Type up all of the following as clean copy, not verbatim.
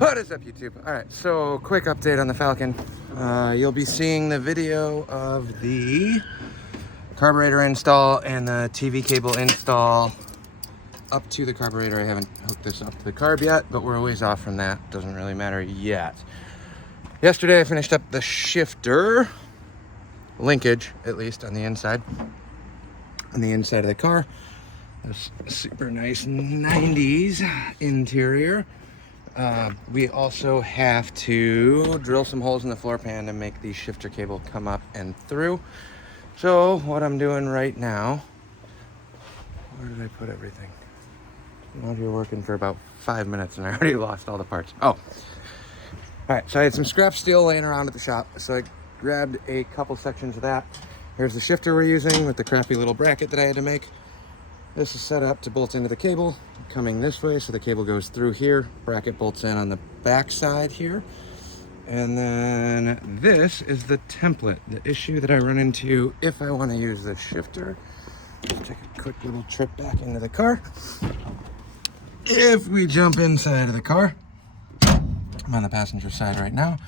What is up, YouTube? All right, so quick update on the Falcon. You'll be seeing the video of the carburetor install and the TV cable install up to the carburetor. I haven't hooked this up to the carb yet, but we're a ways off from that. Doesn't really matter yet. Yesterday I finished up the shifter linkage, at least on the inside of the car. This super nice 90s interior. We also have to drill some holes in the floor pan to make the shifter cable come up and through. So what I'm doing right now, where did I put everything? I'm out here working for about 5 minutes and I already lost all the parts. Oh, all right, so I had some scrap steel laying around at the shop, so I grabbed a couple sections of that. Here's the shifter we're using with the crappy little bracket that I had to make. This is set up to bolt into the cable, coming this way, so the cable goes through here. Bracket bolts in on the back side here. And then this is the template. The issue that I run into if I want to use this shifter. Let's take a quick little trip back into the car. If we jump inside of the car, I'm on the passenger side right now.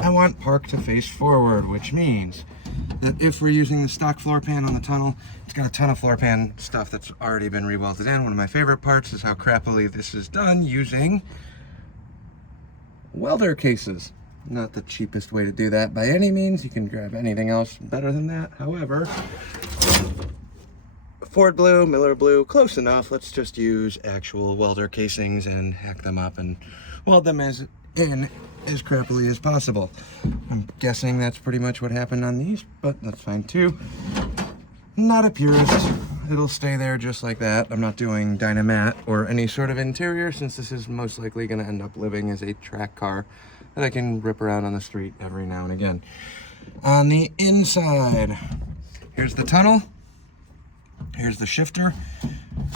I want park to face forward, which means that if we're using the stock floor pan on the tunnel, it's got a ton of floor pan stuff that's already been rewelded in. One of my favorite parts is how crappily this is done using welder cases. Not the cheapest way to do that by any means. You can grab anything else better than that. However, Ford blue, Miller blue, close enough. Let's just use actual welder casings and hack them up and weld them in as crappily as possible. I'm guessing that's pretty much what happened on these, but that's fine too. Not a purist. It'll stay there just like that. I'm not doing Dynamat or any sort of interior, since this is most likely going to end up living as a track car that I can rip around on the street every now and again. On the inside, here's the tunnel. Here's the shifter.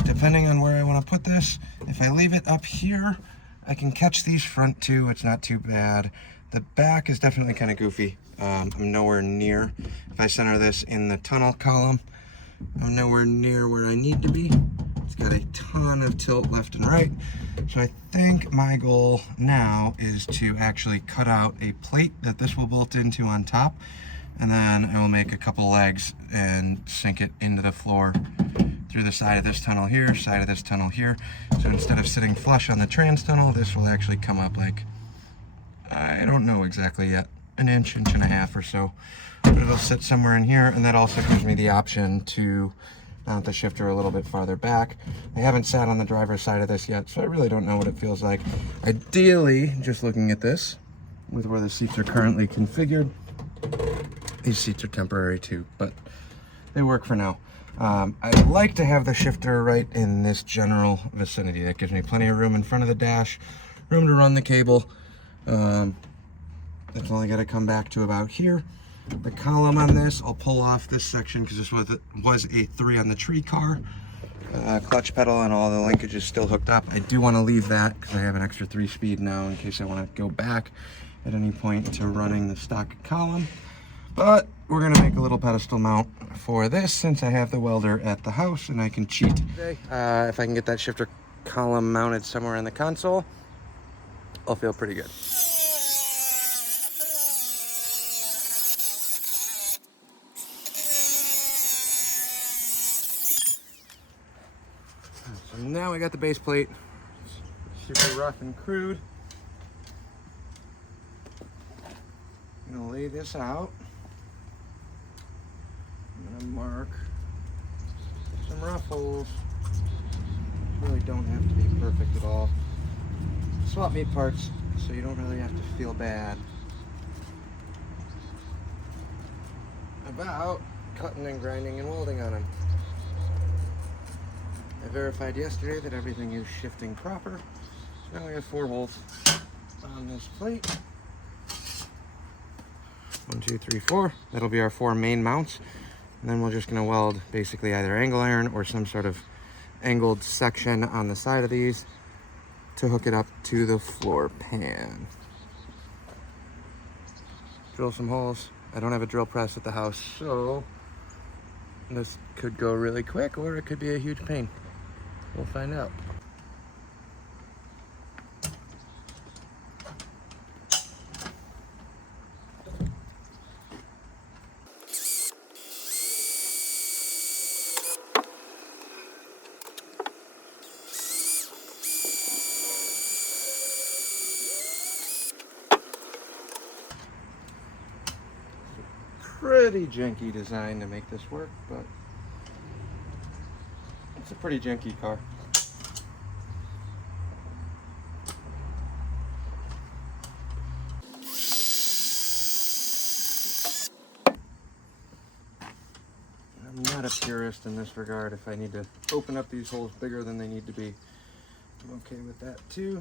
Depending on where I want to put this, if I leave it up here, I can catch these front two. It's not too bad. The back is definitely kind of goofy. I'm nowhere near. If I center this in the tunnel column, I'm nowhere near where I need to be. It's got a ton of tilt left and right. So I think my goal now is to actually cut out a plate that this will bolt into on top. And then I will make a couple legs and sink it into the floor through the side of this tunnel here, side of this tunnel here. So instead of sitting flush on the trans tunnel, this will actually come up like, I don't know exactly yet, an inch, inch and a half or so. But it'll sit somewhere in here, and that also gives me the option to mount the shifter a little bit farther back. I haven't sat on the driver's side of this yet, so I really don't know what it feels like. Ideally, just looking at this, with where the seats are currently configured, these seats are temporary too, but they work for now. I like to have the shifter right in this general vicinity. That gives me plenty of room in front of the dash, room to run the cable. That's only got to come back to about here. The column on this, I'll pull off this section because this was a 3 on the tree car. Clutch pedal and all the linkage is still hooked up. I do want to leave that because I have an extra 3-speed now in case I want to go back at any point to running the stock column. But we're gonna make a little pedestal mount for this since I have the welder at the house and I can cheat. If I can get that shifter column mounted somewhere in the console, I'll feel pretty good. So now I got the base plate, super rough and crude. I'm gonna lay this out. I'm gonna mark some rough holes. Really don't have to be perfect at all. Swap meet parts so you don't really have to feel bad about cutting and grinding and welding on them. I verified yesterday that everything is shifting proper. So now we have 4 holes on this plate. 1, 2, 3, 4. That'll be our 4 main mounts. And then we're just going to weld basically either angle iron or some sort of angled section on the side of these to hook it up to the floor pan. Drill some holes. I don't have a drill press at the house, so this could go really quick or it could be a huge pain. We'll find out. pretty janky design to make this work, but it's a pretty janky car. I'm not a purist in this regard. If I need to open up these holes bigger than they need to be, I'm okay with that too.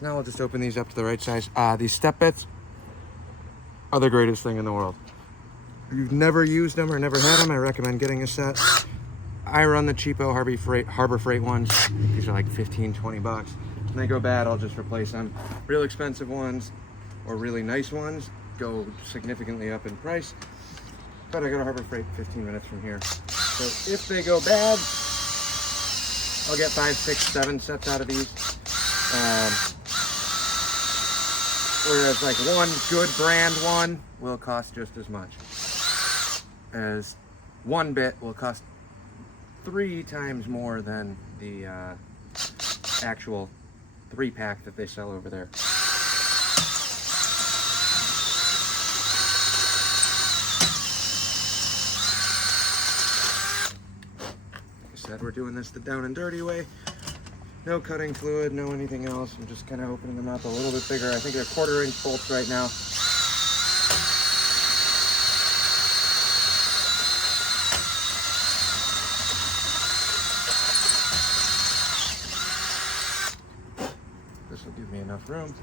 Now we'll just open these up to the right size. These step bits are the greatest thing in the world. If you've never used them or never had them, I recommend getting a set. I run the cheapo Harbor Freight ones. These are like 15, 20 bucks. When they go bad, I'll just replace them. Real expensive ones or really nice ones go significantly up in price. But I got a Harbor Freight 15 minutes from here. So if they go bad, I'll get 5, 6, 7 sets out of these. Whereas like one good brand one will cost just as much as one bit will cost 3 times more than the actual 3-pack that they sell over there. Like I said, we're doing this the down and dirty way. No cutting fluid, no anything else. I'm just kind of opening them up a little bit bigger. I think they're 1/4-inch bolts right now. This will give me enough room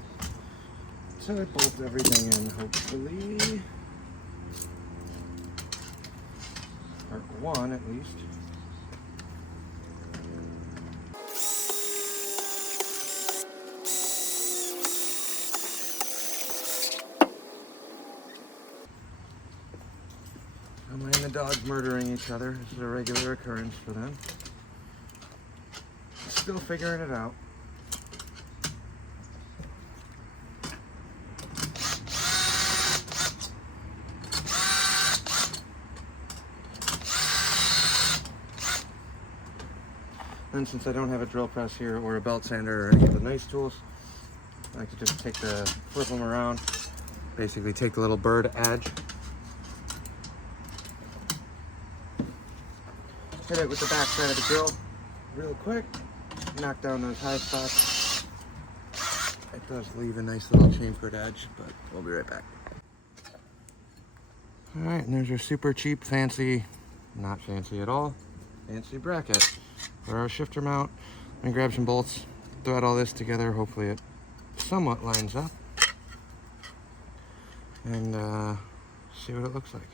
to bolt everything in, hopefully. Part 1 at least. Don't mind the dogs murdering each other. This is a regular occurrence for them. Still figuring it out. And since I don't have a drill press here or a belt sander or any of the nice tools, I like to just flip them around, basically take the little bird edge, hit it with the back side of the drill real quick, knock down those high spots. It does leave a nice little chamfered edge, but we'll be right back. All right, and there's our super cheap, fancy, not fancy at all, fancy bracket for our shifter mount. I'm gonna grab some bolts, thread all this together. Hopefully it somewhat lines up, and see what it looks like.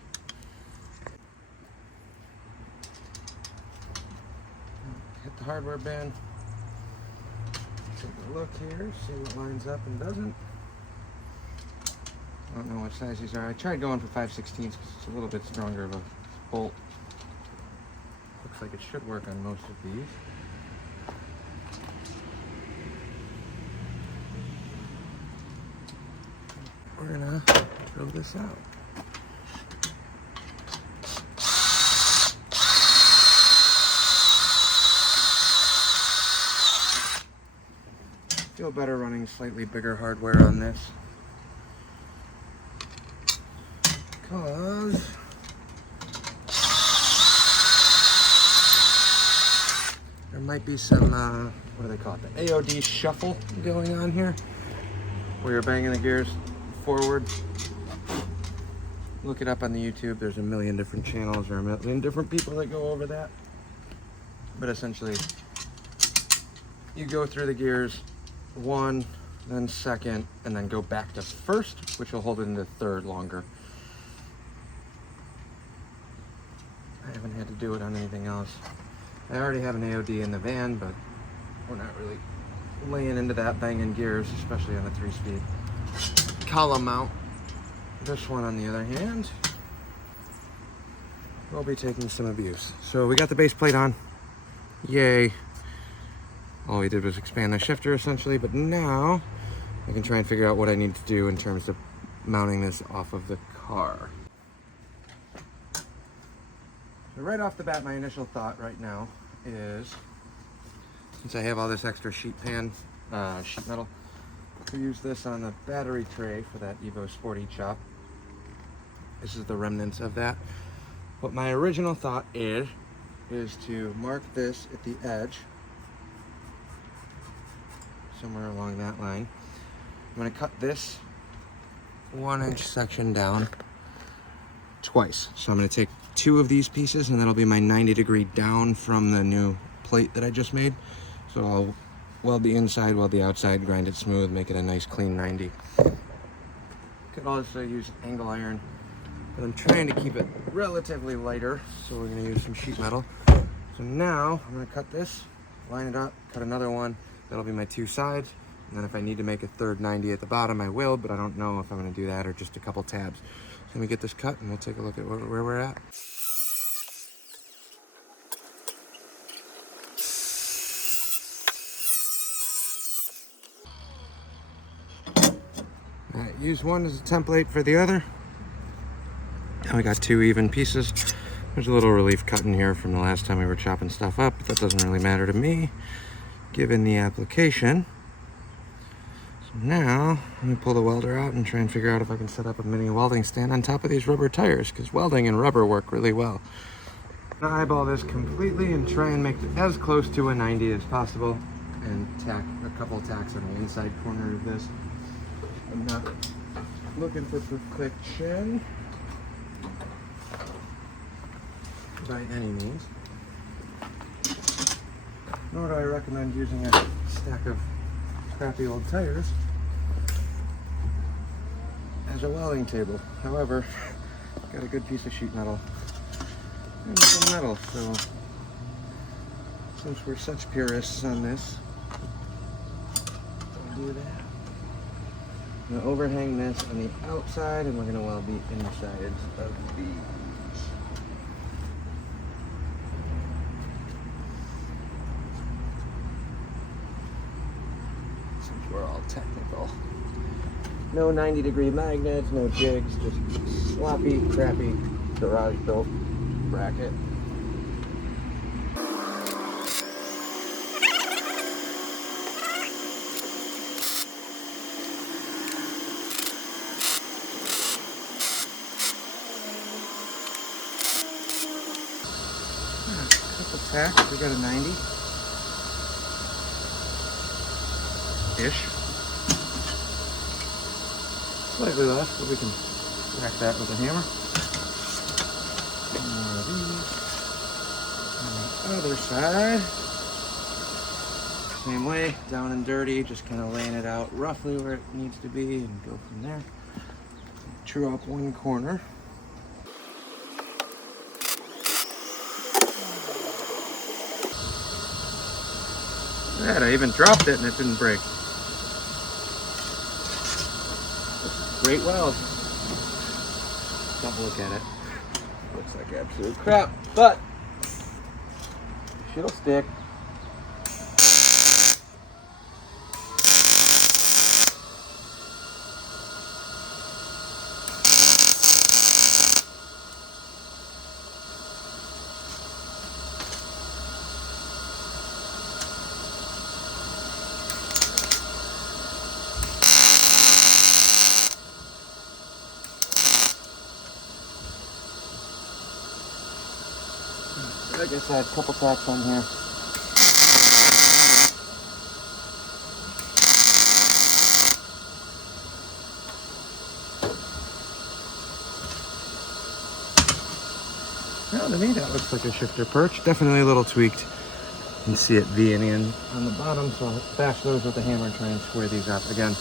Hit the hardware bin, take a look here, see what lines up and doesn't. I don't know what size these are. I tried going for 5/16 because it's a little bit stronger of a bolt. Looks like it should work on most of these. We're gonna drill this out. Feel better running slightly bigger hardware on this, because there might be some, what do they call it, the AOD shuffle going on here, where you're banging the gears forward. Look it up on the YouTube. There's a million different channels or a million different people that go over that. But essentially, you go through the gears 1, then 2nd, and then go back to 1st, which will hold it into 3rd longer. I haven't had to do it on anything else. I already have an AOD in the van, but we're not really laying into that banging gears, especially on the 3-speed column mount. This one, on the other hand, will be taking some abuse. So we got the base plate on. Yay. All we did was expand the shifter essentially, but now I can try and figure out what I need to do in terms of mounting this off of the car. So right off the bat, my initial thought right now is, since I have all this extra sheet metal, to use this on the battery tray for that Evo Sporty chop. This is the remnants of that. What my original thought is to mark this at the edge, somewhere along that line. I'm going to cut this 1-inch section down twice. So I'm going to take 2 of these pieces, and that'll be my 90-degree down from the new plate that I just made. So I'll weld the inside, weld the outside, grind it smooth, make it a nice clean 90. Could also use angle iron, but I'm trying to keep it relatively lighter, so we're going to use some sheet metal. So now I'm going to cut this, line it up, cut another one. That'll be my 2 sides. And then if I need to make a third 90 at the bottom, I will, but I don't know if I'm going to do that or just a couple tabs. So let me get this cut and we'll take a look at where we're at. Alright, use one as a template for the other. Now we got 2 even pieces. There's a little relief cut in here from the last time we were chopping stuff up, but that doesn't really matter to me, given the application. So now, let me pull the welder out and try and figure out if I can set up a mini welding stand on top of these rubber tires, because welding and rubber work really well. I'm gonna eyeball this completely and try and make it as close to a 90 as possible, and tack a couple tacks on the inside corner of this. I'm not looking for perfection by any means, nor do I recommend using a stack of crappy old tires as a welding table. However, got a good piece of sheet metal and some metal, so since we're such purists on this, we'll do that. I'm going to overhang this on the outside, and we're going to weld the insides of these. We're all technical. No 90-degree magnets, no jigs, just sloppy, crappy garage-built bracket. Couple tacks, we got a 90. Ish. Slightly less, but we can crack that with a hammer. More of these. On the other side, same way, down and dirty, just kind of laying it out roughly where it needs to be and go from there. True up one corner. That I even dropped it and it didn't break. Great weld. Don't look at it. Looks like absolute crap, but shit'll stick. Like I said, a couple tacks on here. Well, to me that looks like a shifter perch. Definitely a little tweaked. You can see it V'ing in on the bottom, so I'll bash those with the hammer and try and square these up. Again,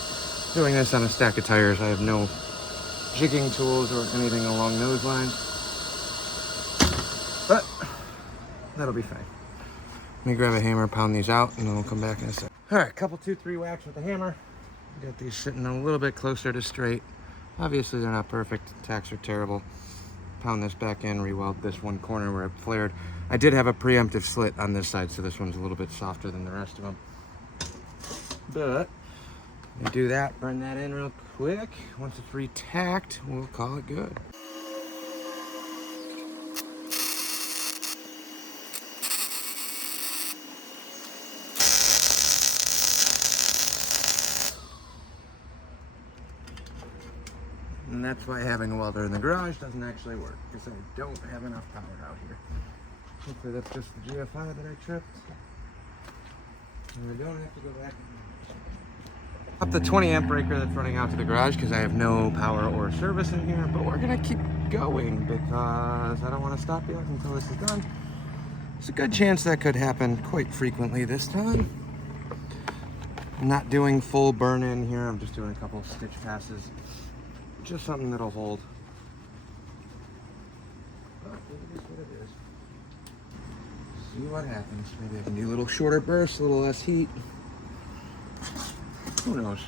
doing this on a stack of tires. I have no jigging tools or anything along those lines. But that'll be fine. Let me grab a hammer, pound these out, and then we'll come back in a sec. All right, couple 2-3 whacks with the hammer. Got these sitting a little bit closer to straight. Obviously they're not perfect. Tacks are terrible. Pound this back in, re-weld this one corner where it flared. I did have a preemptive slit on this side, so this one's a little bit softer than the rest of them. But We do that, burn that in real quick. Once it's re-tacked, we'll call it good. And that's why having a welder in the garage doesn't actually work, because I don't have enough power out here. Hopefully that's just the GFI that I tripped. And I don't have to go back. Up the 20 amp breaker that's running out to the garage because I have no power or service in here, but we're gonna keep going because I don't want to stop yet until this is done. There's a good chance that could happen quite frequently this time. I'm not doing full burn in here, I'm just doing a couple stitch passes. Just something that'll hold. But it is what it is. See what happens. Maybe I can do a little shorter bursts, a little less heat. Who knows?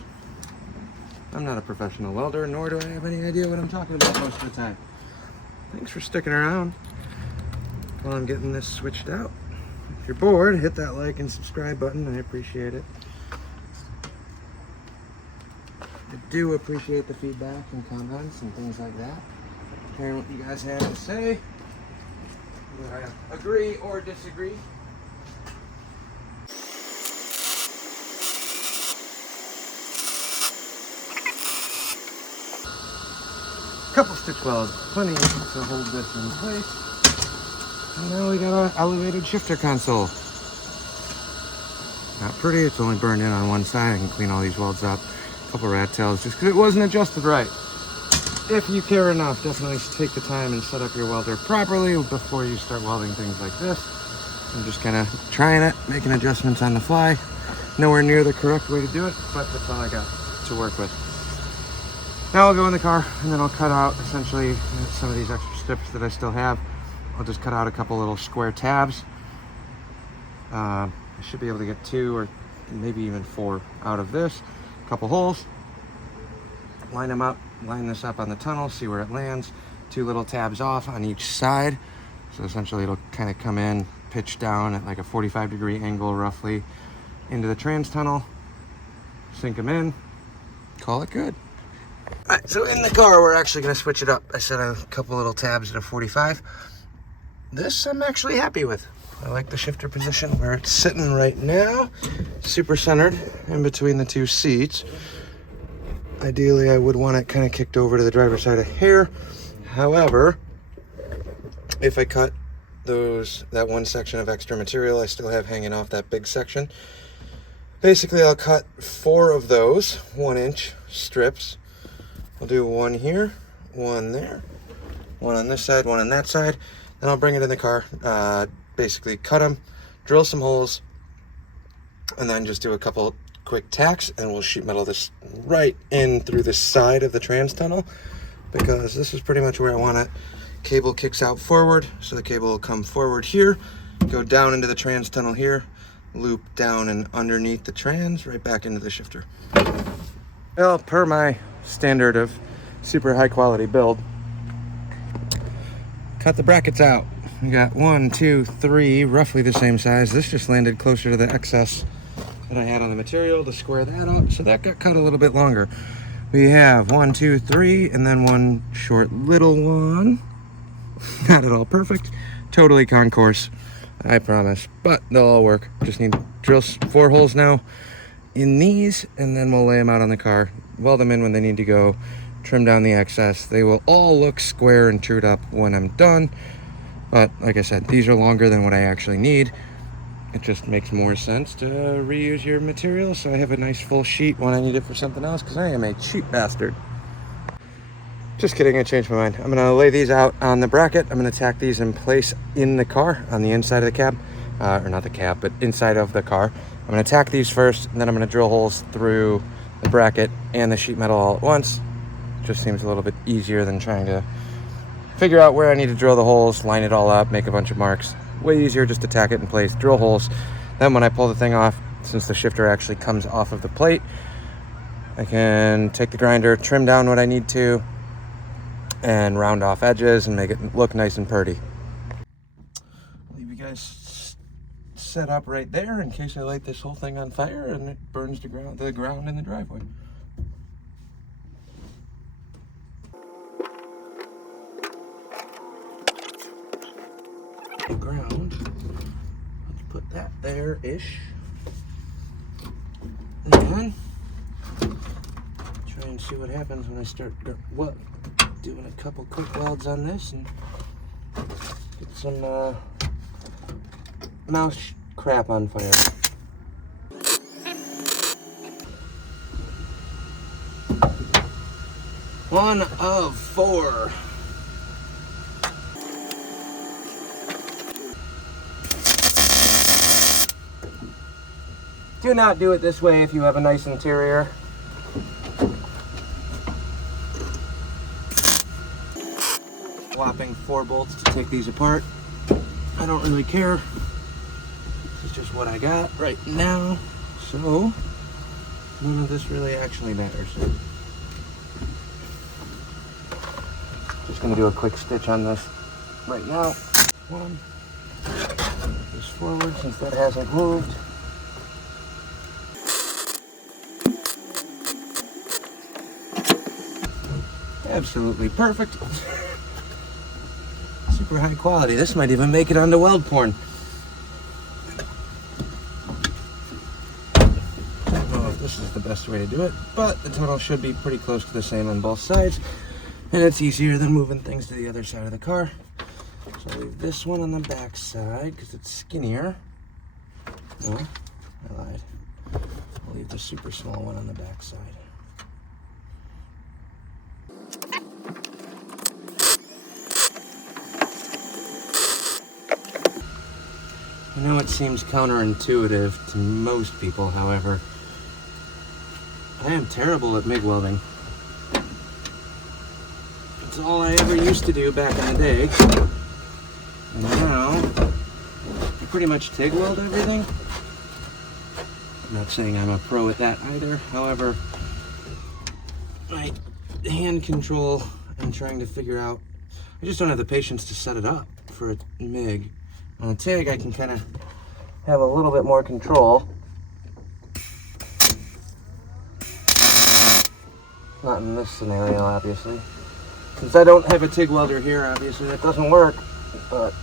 I'm not a professional welder, nor do I have any idea what I'm talking about most of the time. Thanks for sticking around while I'm getting this switched out. If you're bored, hit that like and subscribe button. I appreciate it. I do appreciate the feedback and comments and things like that. Hearing what you guys have to say. Whether I agree or disagree. Couple stitch welds, plenty to hold this in place. And now we got an elevated shifter console. Not pretty, it's only burned in on one side. I can clean all these welds up. A couple rat tails just because it wasn't adjusted right. If you care enough, definitely take the time and set up your welder properly before you start welding things like this. I'm just kind of trying it, making adjustments on the fly. Nowhere near the correct way to do it, but that's all I got to work with. Now I'll go in the car and then I'll cut out essentially some of these extra strips that I still have. I'll just cut out a couple little square tabs. I should be able to get 2 or maybe even 4 out of this. A couple holes, line them up, line this up on the tunnel, see where it lands. 2 little tabs off on each side. So essentially it'll kind of come in, pitch down at like a 45-degree angle roughly into the trans tunnel, sink them in, call it good. All right, so in the car, we're actually going to switch it up. I set a couple little tabs at a 45. This I'm actually happy with. I like the shifter position where it's sitting right now. Super centered in between the 2 seats. Ideally, I would want it kind of kicked over to the driver's side a hair. However, if I cut that one section of extra material I still have hanging off that big section, basically I'll cut 4 of those 1-inch strips. I'll do 1 here, 1 there, 1 on this side, 1 on that side. Then I'll bring it in the car, basically cut them, drill some holes, and then just do a couple quick tacks, and we'll sheet metal this right in through the side of the trans tunnel, because this is pretty much where I want it. Cable kicks out forward, so the cable will come forward here, go down into the trans tunnel here, loop down and underneath the trans, right back into the shifter. Well, per my standard of super high quality build, cut the brackets out. We got 1, 2, 3, roughly the same size. This just landed closer to the excess that I had on the material to square that up, so that got cut a little bit longer. We have 1, 2, 3, and then 1 short little one. Not at all perfect, totally concourse, I promise, but they'll all work. Just need to drill 4 holes now in these, and then we'll lay them out on the car, weld them in when they need to go, trim down the excess. They will all look square and trued up when I'm done, but like I said, these are longer than what I actually need. It just makes more sense to reuse your material, so I have a nice full sheet when I need it for something else, because I am a cheap bastard. Just kidding, I changed my mind. I'm gonna lay these out on the bracket. I'm gonna tack these in place in the car on the inside of the cab, or not the cab, but inside of the car. I'm gonna tack these first, and then I'm gonna drill holes through the bracket and the sheet metal all at once. Just seems a little bit easier than trying to figure out where I need to drill the holes, line it all up, make a bunch of marks. Way easier just to tack it in place, drill holes. Then when I pull the thing off, since the shifter actually comes off of the plate, I can take the grinder, trim down what I need to, and round off edges and make it look nice and pretty. Leave you guys set up right there in case I light this whole thing on fire and it burns the ground in the driveway. The ground. Let's put that there-ish. And then try and see what happens when I start doing a couple quick welds on this and get some mouse crap on fire. One of 4. Do not do it this way if you have a nice interior. Whopping 4 bolts to take these apart. I don't really care. This is just what I got right now. So, none of this really actually matters. Just gonna do a quick stitch on this right now. One. This forward since that hasn't moved. Absolutely perfect. Super high quality. This might even make it onto weld porn. I don't know if this is the best way to do it, but the tunnel should be pretty close to the same on both sides, and it's easier than moving things to the other side of the car. So I'll leave this one on the back side because it's skinnier. No, I lied. I'll leave the super small one on the back side. I know it seems counterintuitive to most people, however, I am terrible at MIG welding. It's all I ever used to do back in the day. And now, I pretty much TIG weld everything. I'm not saying I'm a pro at that either, however, my hand control and trying to figure out, I just don't have the patience to set it up for a MIG. On a TIG, I can kind of have a little bit more control. Not in this scenario, obviously. Since I don't have a TIG welder here, obviously that doesn't work, but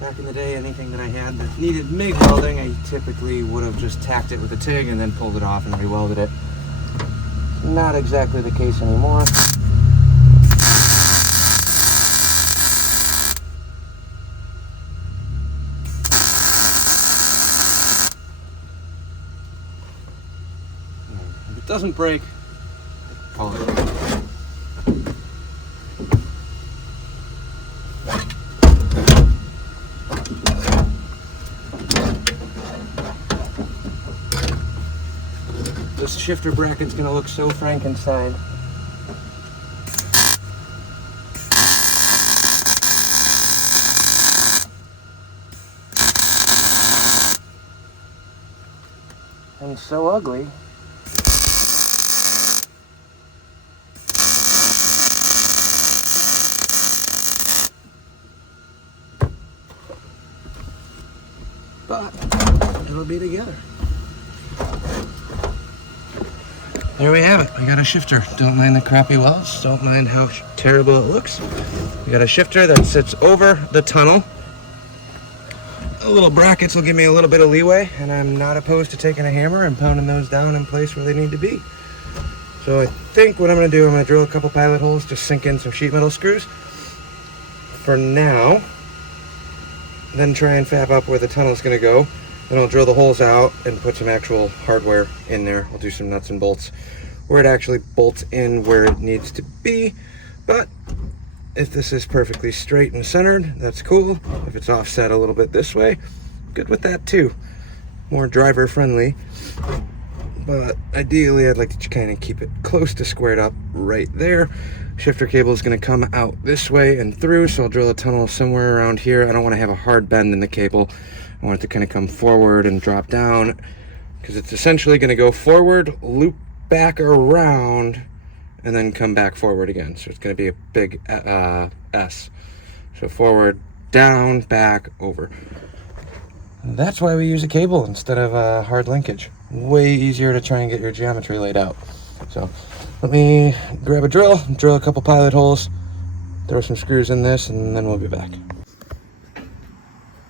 back in the day, anything that I had that needed MIG welding, I typically would have just tacked it with a TIG and then pulled it off and re-welded it. Not exactly the case anymore. If it doesn't break, call it. This shifter bracket's gonna look so Frankenstein. And so ugly. But it'll be together. There we have it. We got a shifter. Don't mind the crappy welds. Don't mind how terrible it looks. We got a shifter that sits over the tunnel. The little brackets will give me a little bit of leeway, and I'm not opposed to taking a hammer and pounding those down in place where they need to be. So I think what I'm going to do, I'm going to drill a couple pilot holes, just sink in some sheet metal screws for now. Then try and fab up where the tunnel's going to go. Then I'll drill the holes out and put some actual hardware in there. I'll do some nuts and bolts where it actually bolts in where it needs to be. But if this is perfectly straight and centered, that's cool. If it's offset a little bit this way, good with that too. More driver friendly. But ideally, I'd like to kind of keep it close to squared up right there. Shifter cable is going to come out this way and through, so I'll drill a tunnel somewhere around here. I don't want to have a hard bend in the cable. I want it to kind of come forward and drop down, because it's essentially going to go forward, loop back around, and then come back forward again. So it's going to be a big S. So forward, down, back, over. That's why we use a cable instead of a hard linkage. Way easier to try and get your geometry laid out. So let me grab a drill a couple pilot holes, throw some screws in this, and then we'll be back.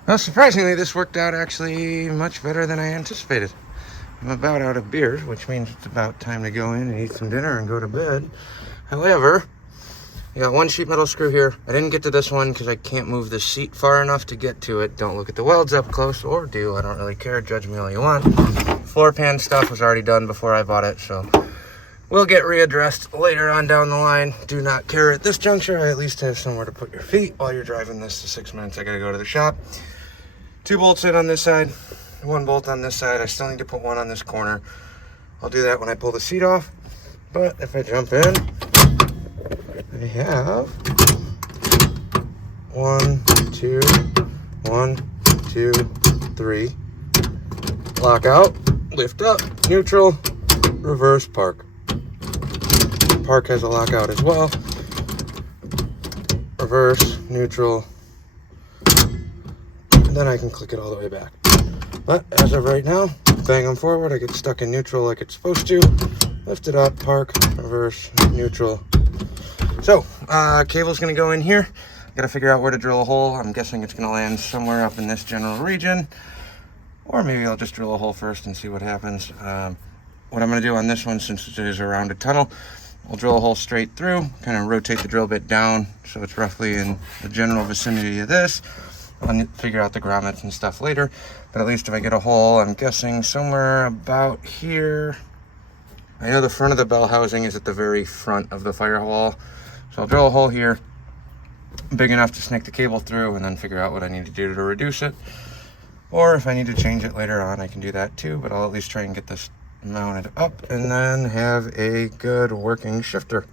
Well, surprisingly, this worked out actually much better than I anticipated. I'm about out of beers, which means it's about time to go in and eat some dinner and go to bed. However, I got one sheet metal screw here. I didn't get to this one because I can't move the seat far enough to get to it. Don't look at the welds up close, or do. I don't really care. Judge me all you want. Floor pan stuff was already done before I bought it, so we'll get readdressed later on down the line. Do not care at this juncture. I at least have somewhere to put your feet while you're driving this to 6 minutes. I gotta go to the shop. 2 bolts in on this side, 1 bolt on this side. I still need to put 1 on this corner. I'll do that when I pull the seat off. But if I jump in, I have 1, 2, 1, 2, 3. Lock out, lift up, neutral, reverse, park. Park has a lockout as well. Reverse, neutral, and then I can click it all the way back. But as of right now, bang them forward, I get stuck in neutral like it's supposed to. Lift it up, park, reverse, neutral. So, cable's gonna go in here. Gotta figure out where to drill a hole. I'm guessing it's gonna land somewhere up in this general region. Or maybe I'll just drill a hole first and see what happens. What I'm gonna do on this one, since it is a rounded tunnel, I'll drill a hole straight through, kind of rotate the drill bit down so it's roughly in the general vicinity of this. I'll figure out the grommets and stuff later, but at least if I get a hole, I'm guessing somewhere about here. I know the front of the bell housing is at the very front of the firewall, so I'll drill a hole here, big enough to snake the cable through, and then figure out what I need to do to reduce it. Or if I need to change it later on, I can do that too, but I'll at least try and get this mounted up and then have a good working shifter.